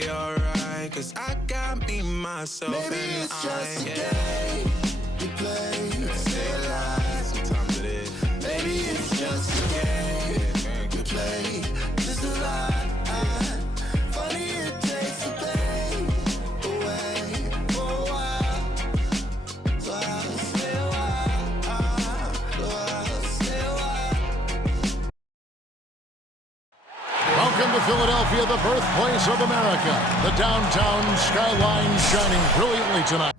be alright, 'cause I got me, myself, maybe and it's just a yeah. game you play to stay alive. Sometimes it is. Maybe it's just a game you play to survive. Funny it takes the pain away for a while. So I'll stay a while. So I'll stay a while. Welcome to Philadelphia, the birthplace of America. The downtown skyline shining brilliantly tonight.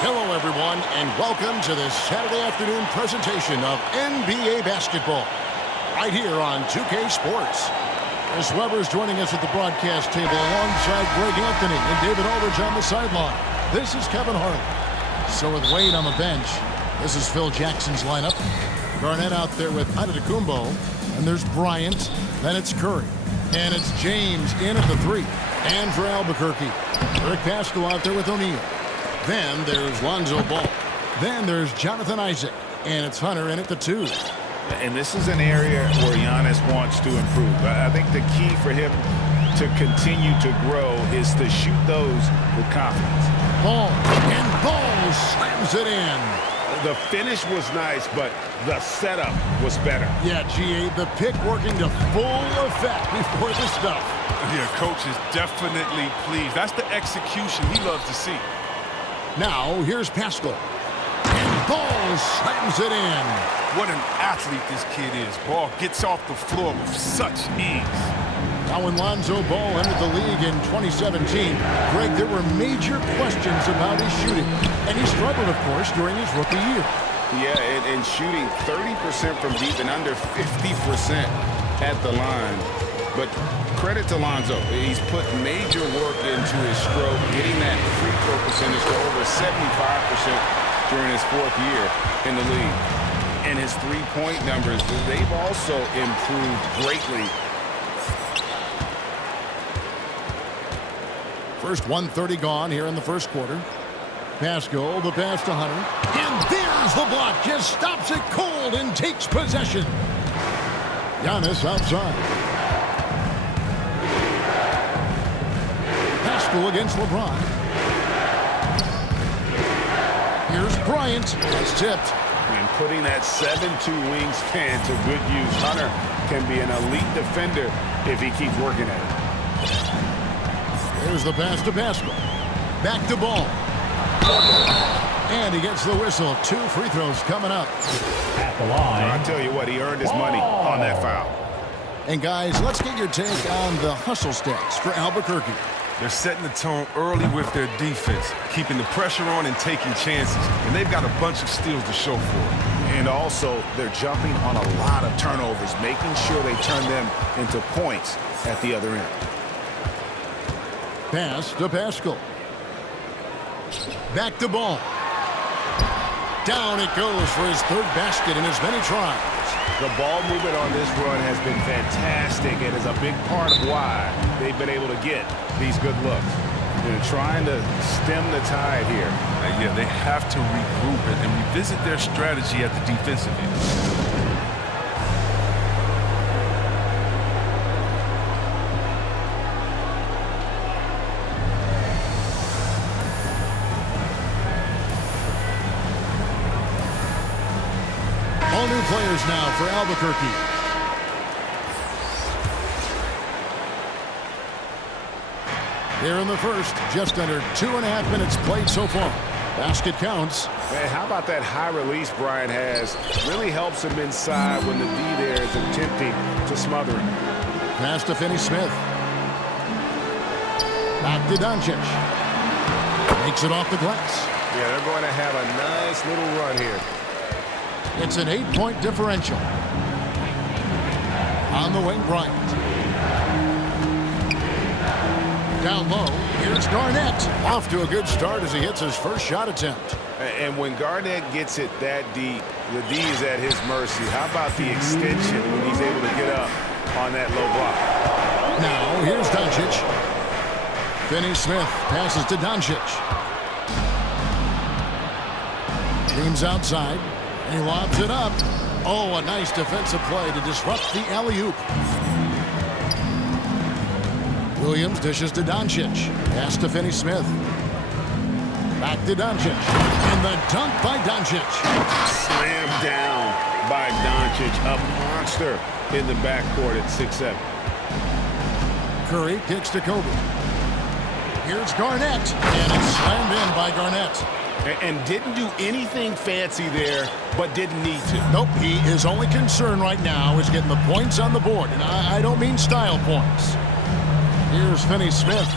Hello, everyone, and welcome to this Saturday afternoon presentation of NBA basketball right here on 2K Sports. Chris Webber's joining us at the broadcast table alongside Greg Anthony and David Aldridge on the sideline. This is Kevin Harlan. So with Wade on the bench, this is Phil Jackson's lineup. Garnett out there with Antetokounmpo, and there's Bryant, then it's Curry, and it's James in at the three. And for Albuquerque, Rick Pascal out there with O'Neal. Then there's Lonzo Ball. Then there's Jonathan Isaac. And it's Hunter in at the two. And this is an area where Giannis wants to improve. I think the key for him to continue to grow is to shoot those with confidence. Ball. And Ball slams it in. The finish was nice, but the setup was better. Yeah, G.A., the pick working to full effect before the stuff. Yeah, coach is definitely pleased. That's the execution he loves to see. Now, here's Pascal. And Ball slams it in. What an athlete this kid is. Ball gets off the floor with such ease. Now, when Lonzo Ball entered the league in 2017, Greg, there were major questions about his shooting. And he struggled, of course, during his rookie year. Yeah, and shooting 30% from deep and under 50% at the line. But credit to Lonzo. He's put major work into his stroke, getting that free throw percentage to over 75% during his fourth year in the league. And his three-point numbers, they've also improved greatly. First 1:30 gone here in the first quarter. Pascal, the pass to Hunter. And there's the block. Just stops it cold and takes possession. Giannis outside. Pascal against LeBron. Here's Bryant. It's tipped. And putting that 7'2" wingspan to good use. Hunter can be an elite defender if he keeps working at it. Here's the pass to Pascal. Back to Ball. And he gets the whistle. 2 free throws coming up. At the line. I'll tell you what, he earned his money on that foul. And guys, let's get your take on the hustle stats for Albuquerque. They're setting the tone early with their defense, keeping the pressure on and taking chances. And they've got a bunch of steals to show for it. And also, they're jumping on a lot of turnovers, making sure they turn them into points at the other end. Pass to Pascal. Back to Ball. Down it goes for his third basket in as many tries. The ball movement on this run has been fantastic and is a big part of why they've been able to get these good looks. They're trying to stem the tide here. Yeah, they have to regroup it and revisit their strategy at the defensive end. All new players now for Albuquerque. Here in the first, just under 2.5 minutes played so far. Basket counts. Man, how about that high release Bryant has? Really helps him inside when the D there is attempting to smother him. Pass to Finney-Smith. Back to Doncic. Makes it off the glass. Yeah, they're going to have a nice little run here. It's an 8-point differential. On the wing, Bryant. Down low, here's Garnett. Off to a good start as he hits his first shot attempt. And when Garnett gets it that deep, the D is at his mercy. How about the extension when he's able to get up on that low block? Now, here's Doncic. Finney-Smith passes to Doncic. James outside. And he lobs it up. Oh, a nice defensive play to disrupt the alley-oop. Williams dishes to Doncic. Pass to Finney-Smith. Back to Doncic. And the dunk by Doncic. Slammed down by Doncic. A monster in the backcourt at 6'7". Curry kicks to Kobe. Here's Garnett. And it's slammed in by Garnett. And didn't do anything fancy there, but didn't need to. Nope, his only concern right now is getting the points on the board. And I don't mean style points. Here's Finney-Smith.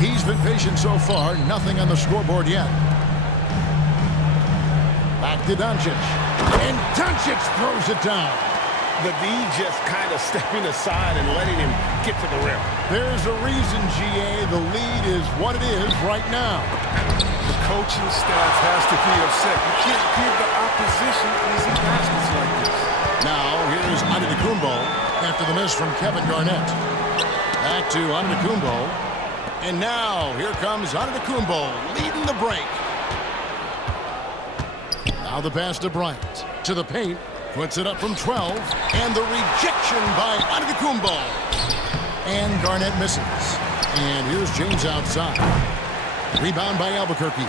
He's been patient so far. Nothing on the scoreboard yet. Back to Doncic. And Doncic throws it down. The D just kind of stepping aside and letting him get to the rim. There's a reason, GA. The lead is what it is right now. The coaching staff has to be upset. You can't give the opposition easy baskets like this. Now, here's Antetokounmpo after the miss from Kevin Garnett. Back to Antetokounmpo. And now, here comes Antetokounmpo leading the break. Now the pass to Bryant. To the paint. Puts it up from 12. And the rejection by Antetokounmpo. And Garnett misses. And here's James outside. Rebound by Albuquerque.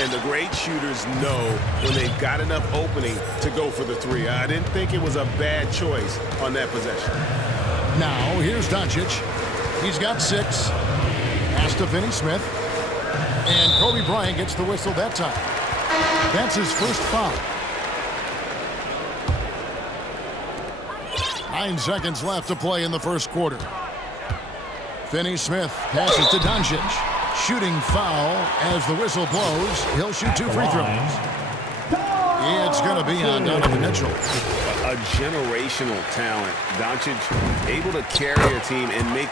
And the great shooters know when they've got enough opening to go for the three. I didn't think it was a bad choice on that possession. Now, here's Doncic. He's got 6. Pass to Finney-Smith. And Kobe Bryant gets the whistle that time. That's his first foul. 9 seconds left to play in the first quarter. Finney-Smith passes to Doncic. Shooting foul as the whistle blows. He'll shoot 2 free throws. It's going to be on Donovan Mitchell. A generational talent. Doncic able to carry a team and make...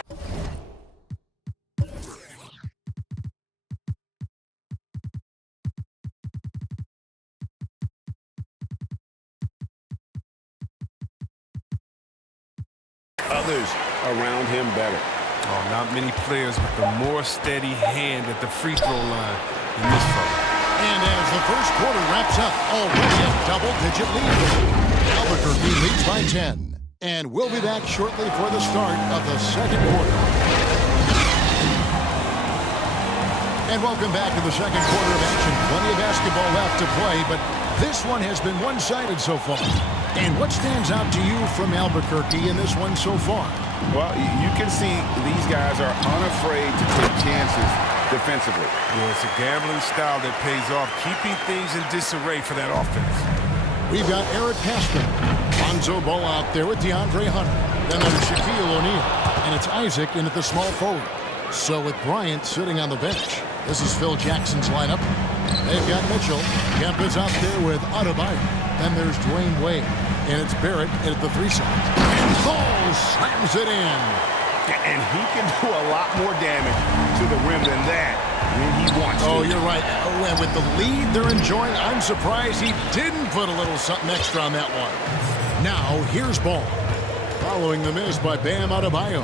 others around him better. Oh, not many players with a more steady hand at the free throw line than this fella. And as the first quarter wraps up, already a double-digit lead. Albuquerque leads by 10. And we'll be back shortly for the start of the second quarter. And welcome back to the second quarter of action. Plenty of basketball left to play, but this one has been one-sided so far. And what stands out to you from Albuquerque in this one so far? Well, you can see these guys are unafraid to take chances defensively. Yeah, it's a gambling style that pays off, keeping things in disarray for that offense. We've got Eric Pascal, Lonzo Ball out there with DeAndre Hunter. Then there's Shaquille O'Neal, and it's Isaac in at the small forward. So with Bryant sitting on the bench, this is Phil Jackson's lineup. They've got Mitchell. Kemp is out there with Adebayo. Then there's Dwayne Wade, and it's Barrett at the 3 side. And Ball slams it in. And he can do a lot more damage to the rim than that when he wants to. Oh, you're right. With the lead they're enjoying, I'm surprised he didn't put a little something extra on that one. Now, here's Ball. Following the miss by Bam Adebayo.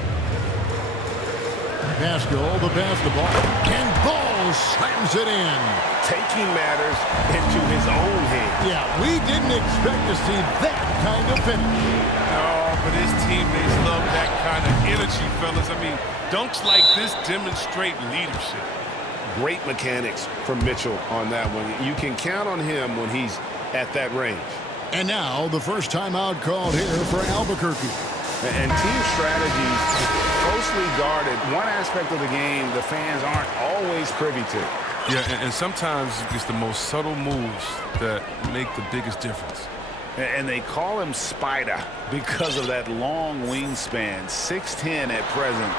Pascal, the pass to Ball. And Ball slams it in. Taking matters into his own hands. Yeah, we didn't expect to see that kind of finish. Oh, but his teammates love that kind of energy, fellas. I mean, dunks like this demonstrate leadership. Great mechanics from Mitchell on that one. You can count on him when he's at that range. And now, the first timeout called here for Albuquerque. And team strategies closely guarded. One aspect of the game the fans aren't always privy to. Yeah, and sometimes it's the most subtle moves that make the biggest difference. And they call him Spider because of that long wingspan, 6'10" at present,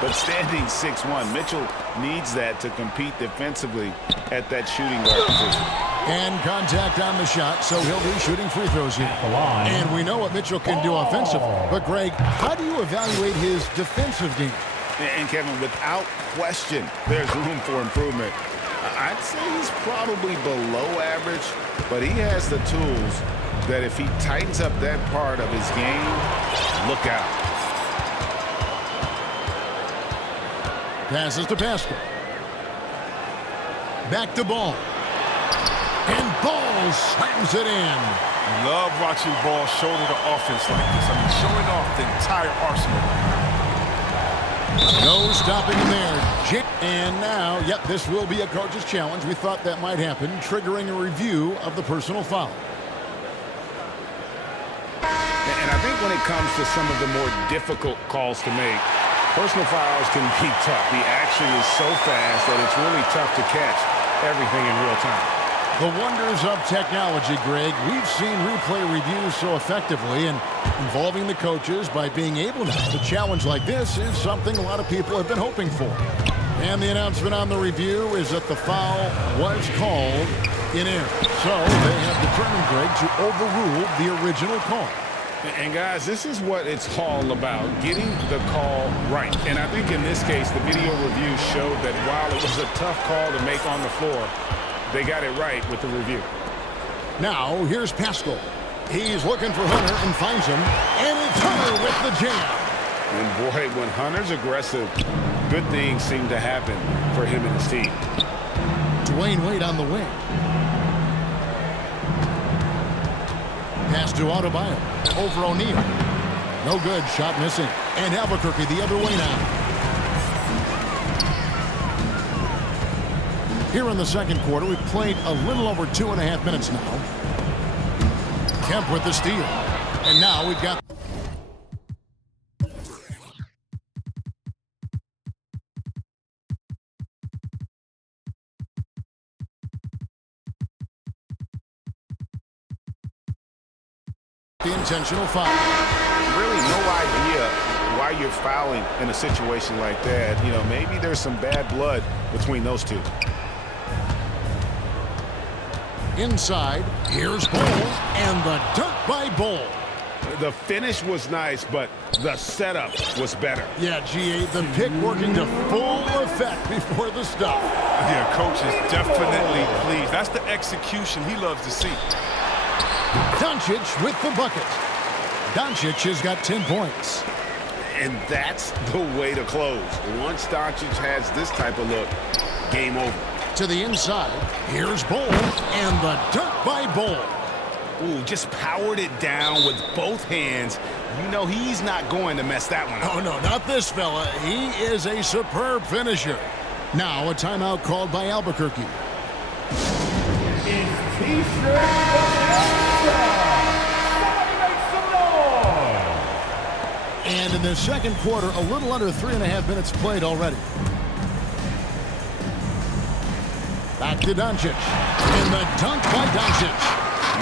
but standing 6'1". Mitchell needs that to compete defensively at that shooting guard position. And contact on the shot, so he'll be shooting free throws here. And we know what Mitchell can do offensively. But, Greg, how do you evaluate his defensive game? And, Kevin, without question, there's room for improvement. I'd say he's probably below average, but he has the tools that if he tightens up that part of his game, look out. Passes to Pascal. Back to Ball. And Ball slams it in. Love watching Ball shoulder the offense like this. I mean, showing off the entire arsenal. No stopping him there. And now, yep, this will be a coach's challenge. We thought that might happen, triggering a review of the personal foul. And I think when it comes to some of the more difficult calls to make, personal fouls can be tough. The action is so fast that it's really tough to catch everything in real time. The wonders of technology, Greg. We've seen replay reviews so effectively, and involving the coaches by being able to challenge like this is something a lot of people have been hoping for. And the announcement on the review is that the foul was called in error. So they have determined, Greg, to overrule the original call. And, guys, this is what it's all about, getting the call right. And I think in this case, the video review showed that while it was a tough call to make on the floor, they got it right with the review. Now, here's Pascal. He's looking for Hunter and finds him. And it's Hunter with the jam. And, boy, when Hunter's aggressive, good things seem to happen for him and his team. Dwayne Wade on the wing. Pass to Adebayo. Over O'Neal. No good. Shot missing. And Albuquerque the other way now. Here in the second quarter, we've played a little over 2.5 minutes now. Kemp with the steal. And now we've got... the intentional foul. Really no idea why you're fouling in a situation like that. You know, maybe there's some bad blood between those two. Inside, here's Ball, and the dunk by Ball. The finish was nice, but the setup was better. Yeah, G8, the pick working to full effect before the stuff. Yeah, coach is definitely pleased. That's the execution he loves to see. Doncic with the bucket. Doncic has got 10 points. And that's the way to close. Once Doncic has this type of look, game over. To the inside, here's Ball, and the dunk by Ball. Ooh, just powered it down with both hands. You know he's not going to mess that one up. Oh, no, not this fella. He is a superb finisher. Now a timeout called by Albuquerque. And in the second quarter, a little under 3.5 minutes played already. Back to Doncic. And the dunk by Doncic.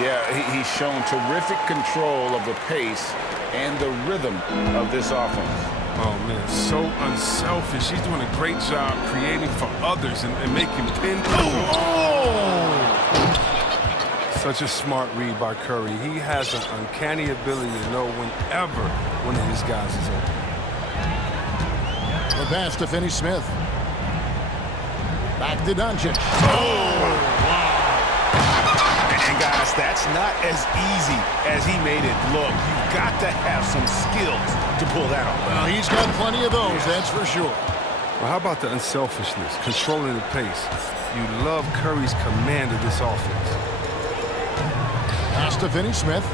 Yeah, he's shown terrific control of the pace and the rhythm of this offense. Oh, man, so unselfish. He's doing a great job creating for others and making pin. Oh! Such a smart read by Curry. He has an uncanny ability to know whenever one of his guys is open. The pass to Finney-Smith. Back to Doncic. Oh, wow. And guys, that's not as easy as he made it look. You've got to have some skills to pull that off. Well, he's got plenty of those, that's for sure. Well, how about the unselfishness, controlling the pace? You love Curry's command of this offense. Pass to Finney-Smith.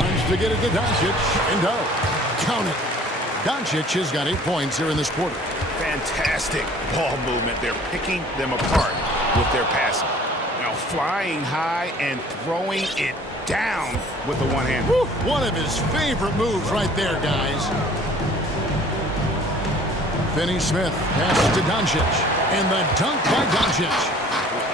Arms to get it to Doncic, and does. Count it. Doncic has got 8 points here in this quarter. Fantastic ball movement. They're picking them apart with their passing. Now flying high and throwing it down with the one hand. One of his favorite moves right there, guys. Finney-Smith passes to Doncic. And the dunk by Doncic.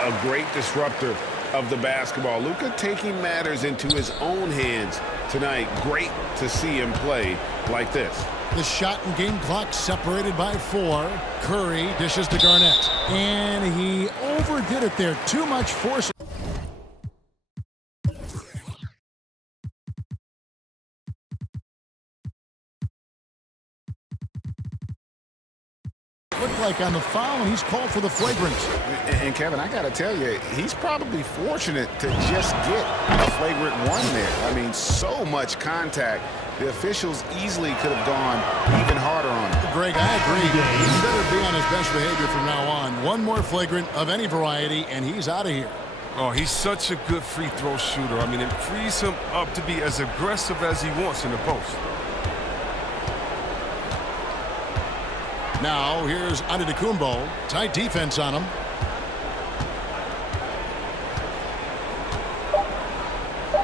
A great disruptor of the basketball. Luka taking matters into his own hands tonight. Great to see him play like this. The shot and game clock separated by 4. Curry dishes to Garnett. And he overdid it there. Too much force. Looked like on the foul, and he's called for the flagrant. And Kevin, I got to tell you, he's probably fortunate to just get a flagrant 1 there. I mean, so much contact. The officials easily could have gone even harder on him. Greg, I agree. He better be on his best behavior from now on. One more flagrant of any variety, and he's out of here. Oh, he's such a good free throw shooter. I mean, it frees him up to be as aggressive as he wants in the post. Now, here's Antetokounmpo. Tight defense on him.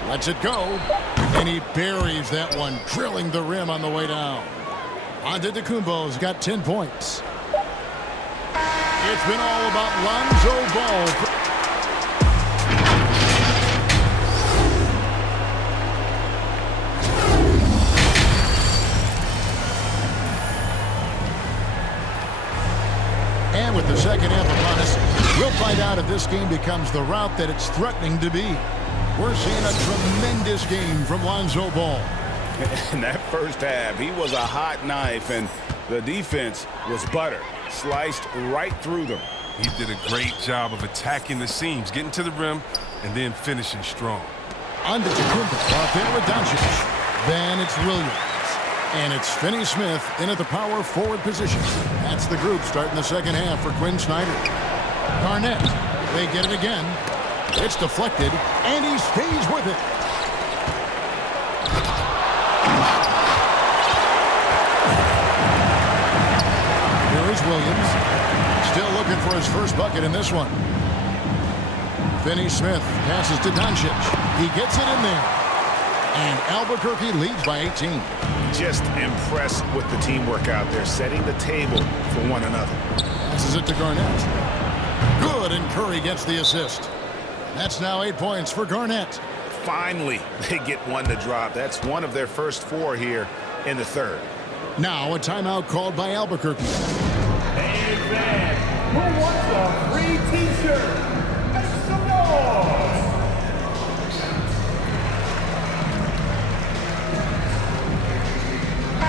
Lets it go. And he buries that one, drilling the rim on the way down. Antetokounmpo's got 10 points. It's been all about Lonzo Ball. And with the second half upon us, we'll find out if this game becomes the route that it's threatening to be. We're seeing a tremendous game from Lonzo Ball. In that first half, he was a hot knife, and the defense was butter. Sliced right through them. He did a great job of attacking the seams, getting to the rim, and then finishing strong. Antetokounmpo out there with Doncic. Then it's Williams. And it's Finney-Smith in at the power forward position. That's the group starting the second half for Quinn Snyder. Garnett, they get it again. It's deflected, and he stays with it. Here is Williams. Still looking for his first bucket in this one. Finney-Smith passes to Doncic. He gets it in there. And Albuquerque leads by 18. Just impressed with the teamwork out there, setting the table for one another. Passes it to Garnett. Good, and Curry gets the assist. That's now 8 points for Garnett. Finally, they get one to drop. That's one of their first 4 here in the third. Now a timeout called by Albuquerque. Hey, man, who wants a free t-shirt? Make some noise!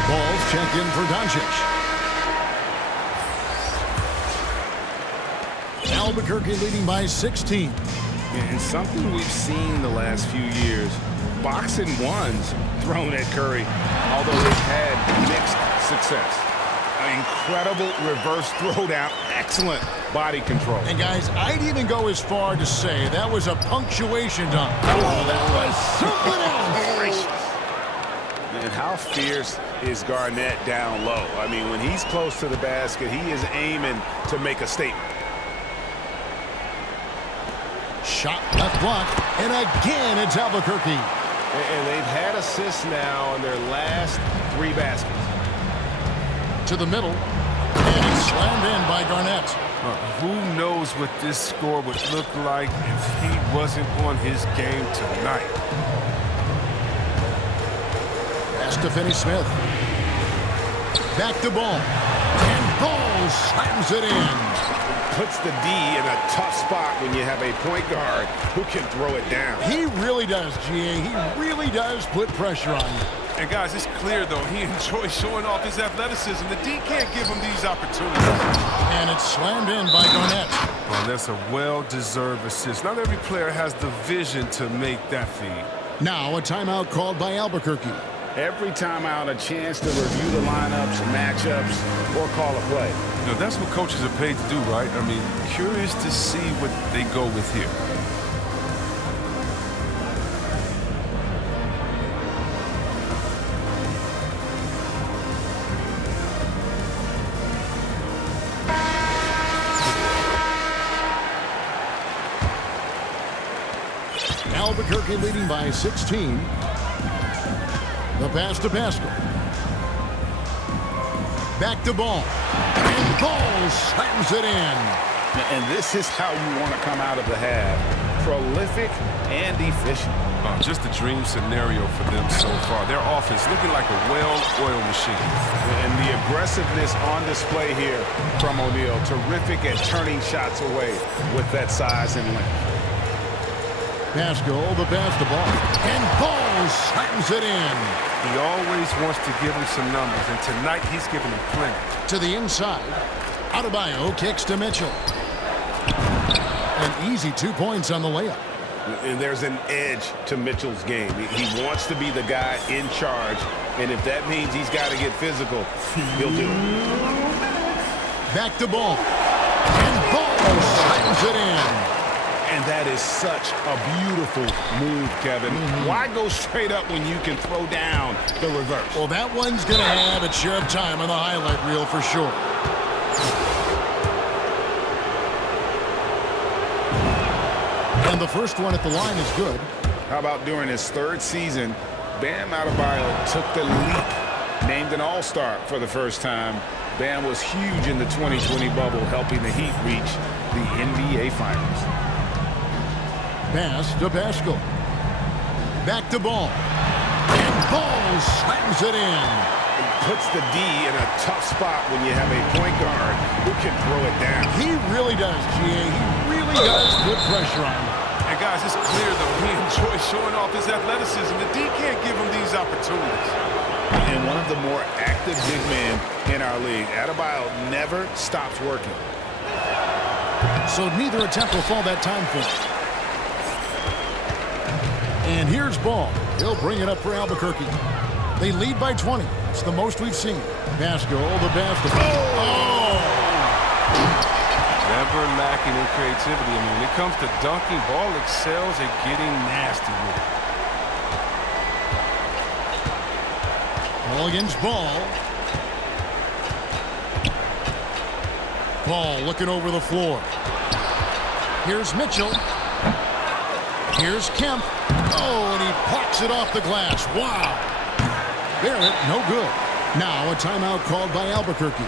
Balls checked in for Doncic. Albuquerque leading by 16. And something we've seen the last few years, boxing ones thrown at Curry, although they've had mixed success. An incredible reverse throwdown, excellent body control. And guys, I'd even go as far to say that was a punctuation dunk. Oh, that was something else. And how fierce is Garnett down low? I mean, when he's close to the basket, he is aiming to make a statement. Shot left block, and again it's Albuquerque. And they've had assists now on their last 3 baskets. To the middle, and it's slammed in by Garnett. Who knows what this score would look like if he wasn't on his game tonight. Pass to Finney-Smith. Back to Ball. And Ball slams it in. Puts the D in a tough spot when you have a point guard who can throw it down. He really does, GA. He really does put pressure on you. And guys, it's clear, though, he enjoys showing off his athleticism. The D can't give him these opportunities. And it's slammed in by Garnett. Well, that's a well-deserved assist. Not every player has the vision to make that feed. Now a timeout called by Albuquerque. Every timeout, a chance to review the lineups, matchups, or call a play. You know, that's what coaches are paid to do, right? I mean, curious to see what they go with here. Albuquerque leading by 16. The pass to Pascal. Back to Ball. And Ball slams it in. And this is how you want to come out of the half. prolific and efficient. Just a dream scenario for them so far. Their offense looking like a well-oiled machine. And the aggressiveness on display here from O'Neal. Terrific at turning shots away with that size and length. Pascal, the pass the ball. And Ball slams it in. He always wants to give him some numbers, and tonight he's giving them plenty. To the inside. Adebayo kicks to Mitchell. An easy 2 points on the layup. And there's an edge to Mitchell's game. He wants to be the guy in charge, and if that means he's got to get physical, he'll do it. Back to Ball. And Ball slams it in. And that is such a beautiful move, Kevin. Why go straight up when you can throw down the reverse? Well, that one's going to have its share of time on the highlight reel for sure. And the first one at the line is good. How about during his third season, Bam Adebayo took the leap, named an all-star for the first time. Bam was huge in the 2020 bubble, helping the Heat reach the NBA Finals. Pass to Pascal. Back to Ball. And Ball slams it in. It puts the D in a tough spot when you have a point guard who can throw it down. He really does, GA. He really does put pressure on him. And guys, it's clear that he enjoys showing off his athleticism. The D can't give him these opportunities. And one of the more active big men in our league, Adebayo never stops working. So neither attempt will fall that time for him. And here's Ball. He'll bring it up for Albuquerque. They lead by 20. It's the most we've seen. Pascal, the basketball. Oh! Never lacking in creativity. I mean, when it comes to dunking, Ball excels at getting nasty with it. Ball against Ball. Ball looking over the floor. Here's Mitchell. Here's Kemp. Oh, and he plucks it off the glass. Wow. Barrett, no good. Now a timeout called by Albuquerque.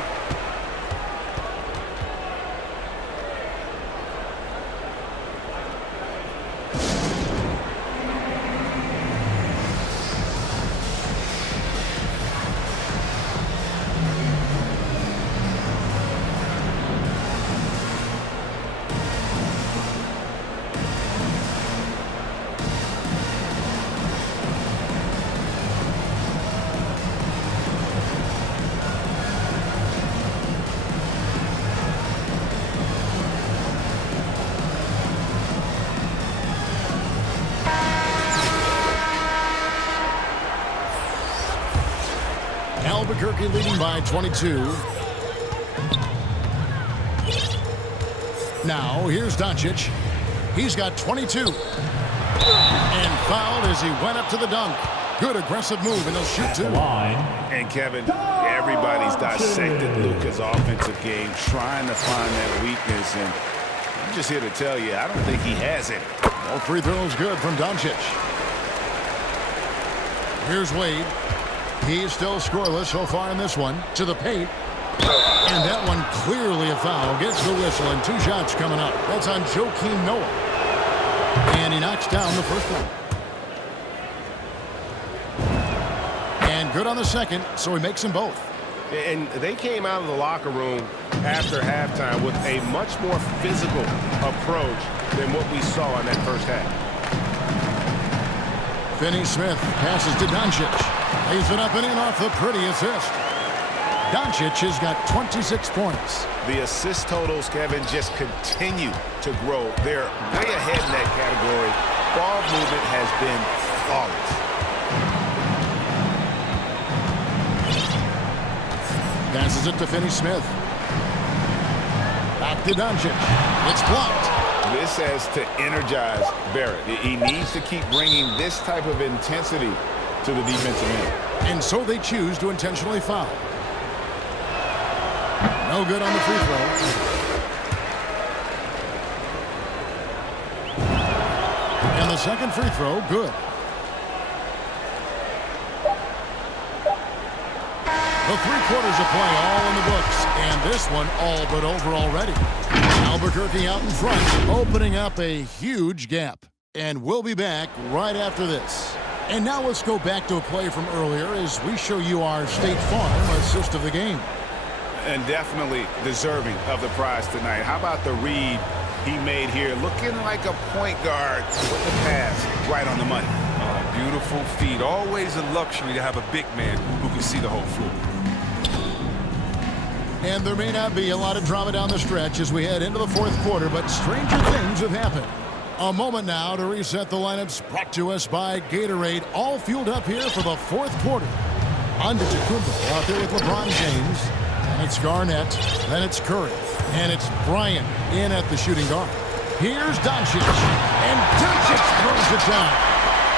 Albuquerque leading by 22. Now, here's Doncic. He's got 22. And fouled as he went up to the dunk. Good aggressive move, and they'll shoot two. And Kevin, everybody's dissected Luka's offensive game, trying to find that weakness. And I'm just here to tell you, I don't think he has it. All free throws good from Doncic. Here's Wade. He's still scoreless so far in this one. To the paint. And that one clearly a foul. Gets the whistle, and two shots coming up. That's on Joakim Noah. And he knocks down the first one. And good on the second, so he makes them both. And they came out of the locker room after halftime with a much more physical approach than what we saw in that first half. Finney-Smith passes to Doncic. Lays it up and in off the pretty assist. Doncic has got 26 points. The assist totals, Kevin, just continue to grow. They're way ahead in that category. Ball movement has been flawless. Passes it to Finney-Smith. Back to Doncic. It's blocked. This has to energize Barrett. He needs to keep bringing this type of intensity to the defensive end. And so they choose to intentionally foul. No good on the free throw. And the second free throw, good. The 3 quarters of play all in the books, and this one all but over already. Albuquerque out in front, opening up a huge gap. And we'll be back right after this. And now let's go back to a play from earlier as we show you our State Farm assist of the game. And definitely deserving of the prize tonight. How about the read he made here? Looking like a point guard with the pass right on the money. Beautiful feed. Always a luxury to have a big man who can see the whole floor. And there may not be a lot of drama down the stretch as we head into the 4th quarter, but stranger things have happened. A moment now to reset the lineups brought to us by Gatorade, all fueled up here for the 4th quarter. Antetokounmpo out there with LeBron James, and it's Garnett, then it's Curry, and it's Bryant in at the shooting guard. Here's Doncic, and Doncic throws it down.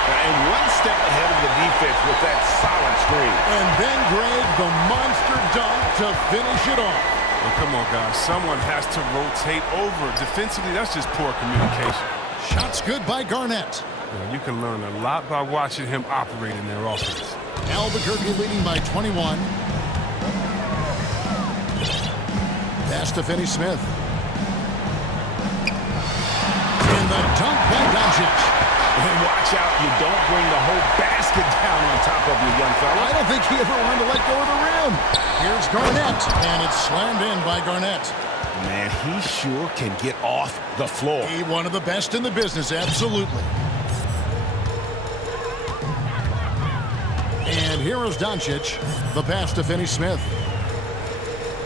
And one step ahead of the defense with that solid screen. And then Greg, the monster dunk to finish it off. Well, come on, guys. Someone has to rotate over. Defensively, that's just poor communication. Shots good by Garnett. You can learn a lot by watching him operate in their offense. Albuquerque leading by 21. Pass to Finney-Smith. And the dunk by Doncic. And watch out, you don't bring the whole basket down on top of you, young fella. I don't think he ever wanted to let go of the rim. Here's Garnett, and it's slammed in by Garnett. Man, he sure can get off the floor. He one of the best in the business, absolutely. And here is Doncic. The pass to Finney-Smith.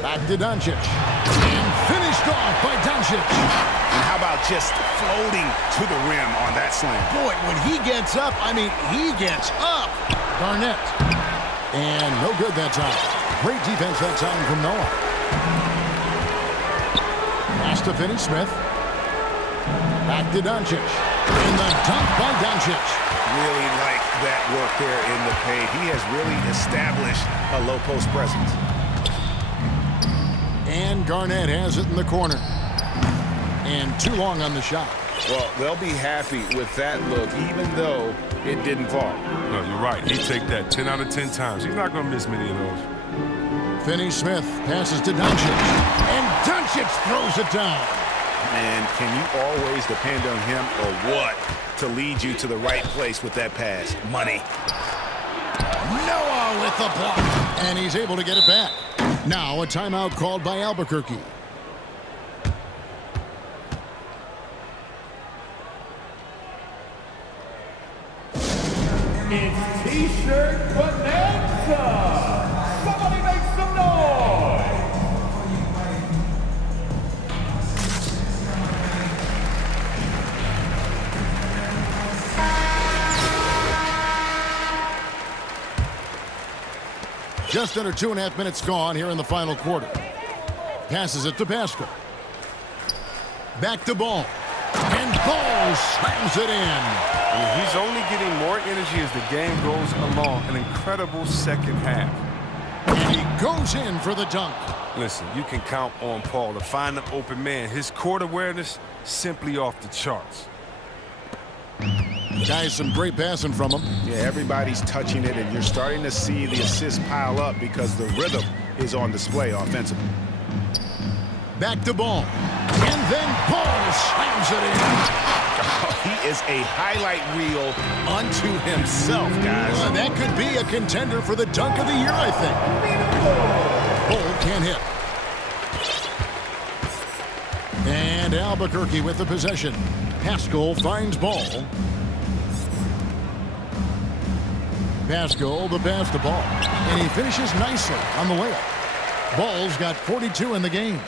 Back to Doncic. And finished off by Doncic. And how about just floating to the rim on that slam? Boy, when he gets up, I mean, he gets up. Garnett. And no good that time. Great defense that time from Noah. Pass to Finney-Smith. Back to Doncic. And the dunk by Doncic. Really like that work there in the paint. He has really established a low post presence. And Garnett has it in the corner. And too long on the shot. Well, they'll be happy with that look, even though it didn't fall. No, you're right. He'd take that 10 out of 10 times. He's not going to miss many of those. Finney-Smith passes to Doncic. And Doncic throws it down. Man, can you always depend on him or what to lead you to the right place with that pass? Money. Noah with the block. And he's able to get it back. Now a timeout called by Albuquerque. It's T-shirt bonanza! Somebody make some noise! Just under 2.5 minutes gone here in the final quarter. Passes it to Pascal. Back to Ball. And Ball slams it in. He's only getting more energy as the game goes along. An incredible second half. And he goes in for the dunk. Listen, you can count on Paul to find the open man. His court awareness, simply off the charts. Guys, some great passing from him. Yeah, everybody's touching it, and you're starting to see the assists pile up because the rhythm is on display offensively. Back to Ball. And then Ball slams it in. Oh, he is a highlight reel unto himself, guys. That could be a contender for the dunk of the year, I think. Ball can't hit. And Albuquerque with the possession. Pascal finds Ball. Pascal, the pass to Ball. And he finishes nicely on the layup. Ball's got 42 in the game.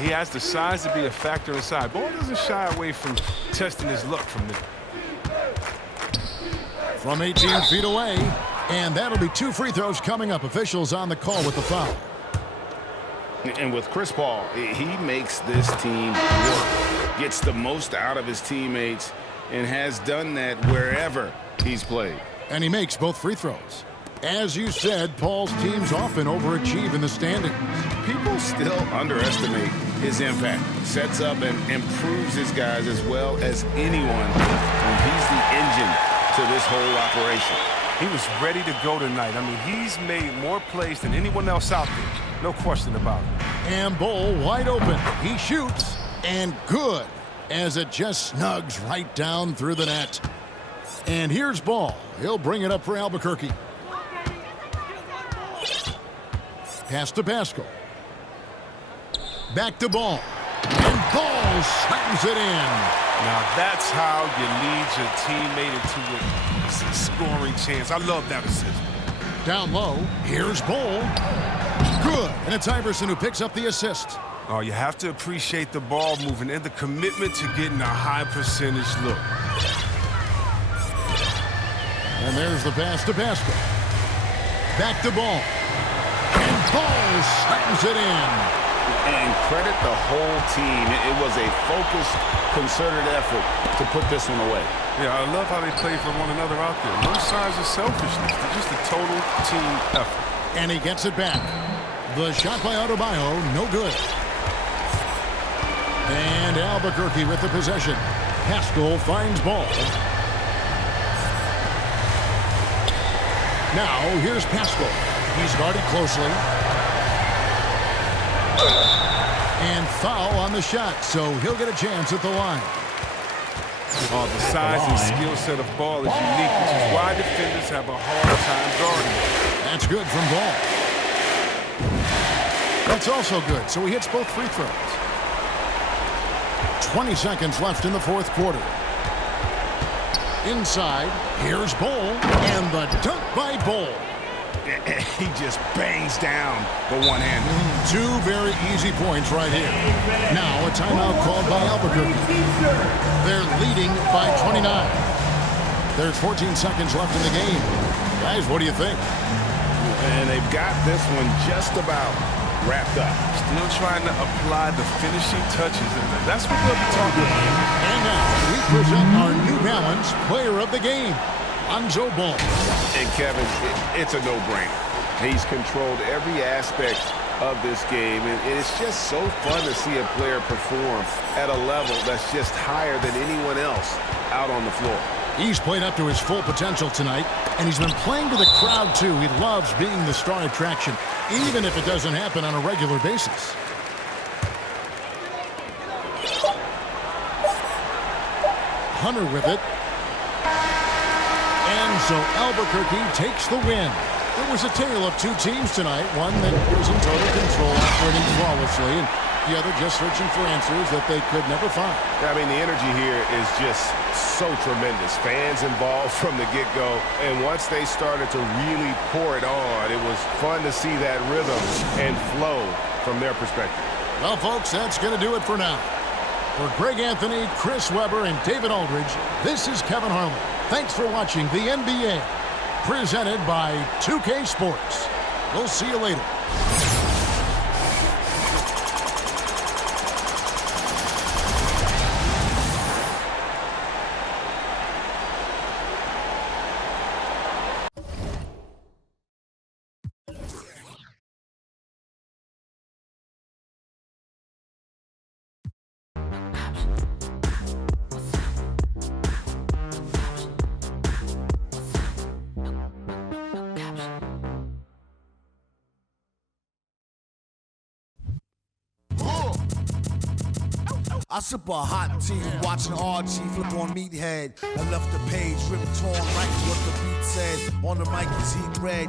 He has the size to be a factor inside. Ball doesn't shy away from testing his luck from there. From 18 feet away. And that'll be 2 free throws coming up. Officials on the call with the foul. And with Chris Paul, he makes this team work. Gets the most out of his teammates and has done that wherever he's played. And he makes both free throws. As you said, Paul's teams often overachieve in the standings. People still underestimate his impact. Sets up and improves his guys as well as anyone. And he's the engine to this whole operation. He was ready to go tonight. I mean, he's made more plays than anyone else out there. No question about it. And Bull wide open. He shoots, and good, as it just snugs right down through the net. And here's Ball. He'll bring it up for Albuquerque. Pass to Pascal. Back to Ball. And Ball slams it in. Now that's how you lead your teammate into a scoring chance. I love that assist. Down low, here's Bull. Good, and it's Iverson who picks up the assist. Oh, you have to appreciate the ball moving and the commitment to getting a high percentage look. And there's the pass to Pascal. Back to Ball. And Ball slams it in. And credit the whole team. It was a focused, concerted effort to put this one away. Yeah, I love how they play for one another out there. No signs of selfishness. They're just a total team effort. And he gets it back. The shot by Adebayo, no good. And Albuquerque with the possession. Pascal finds Ball. Now, here's Pascal. He's guarded closely. And foul on the shot, so he'll get a chance at the line. Oh, the size and skill set of Ball is unique, which is why defenders have a hard time guarding. That's good from Ball. That's also good, so he hits both free throws. 20 seconds left in the fourth quarter. Inside, here's Bull, and the dunk by Bull. He just bangs down the one-hander. Two very easy points right here. Now a timeout called by Albuquerque. They're leading by 29. There's 14 seconds left in the game. Guys, what do you think? And they've got this one just about wrapped up. Still trying to apply the finishing touches, and that's what we'll be talking about. And now we present our New Balance Player of the Game, Lonzo Ball. And Kevin, it's a no-brainer. He's controlled every aspect of this game, and it's just so fun to see a player perform at a level that's just higher than anyone else out on the floor. He's played up to his full potential tonight, and he's been playing to the crowd, too. He loves being the star attraction, even if it doesn't happen on a regular basis. Hunter with it. And so Albuquerque takes the win. It was a tale of two teams tonight, one that was in total control, operating flawlessly, and the other just searching for answers that they could never find. I mean, the energy here is just so tremendous. Fans involved from the get-go, and once they started to really pour it on, it was fun to see that rhythm and flow from their perspective. Well, folks, that's going to do it for now. For Greg Anthony, Chris Webber, and David Aldridge, this is Kevin Harlan. Thanks for watching the NBA, presented by 2K Sports. We'll see you later. I sip a hot tea, watching RG flip on Meathead. I left the page ripped torn, right what the beat said. On the mic was heat red,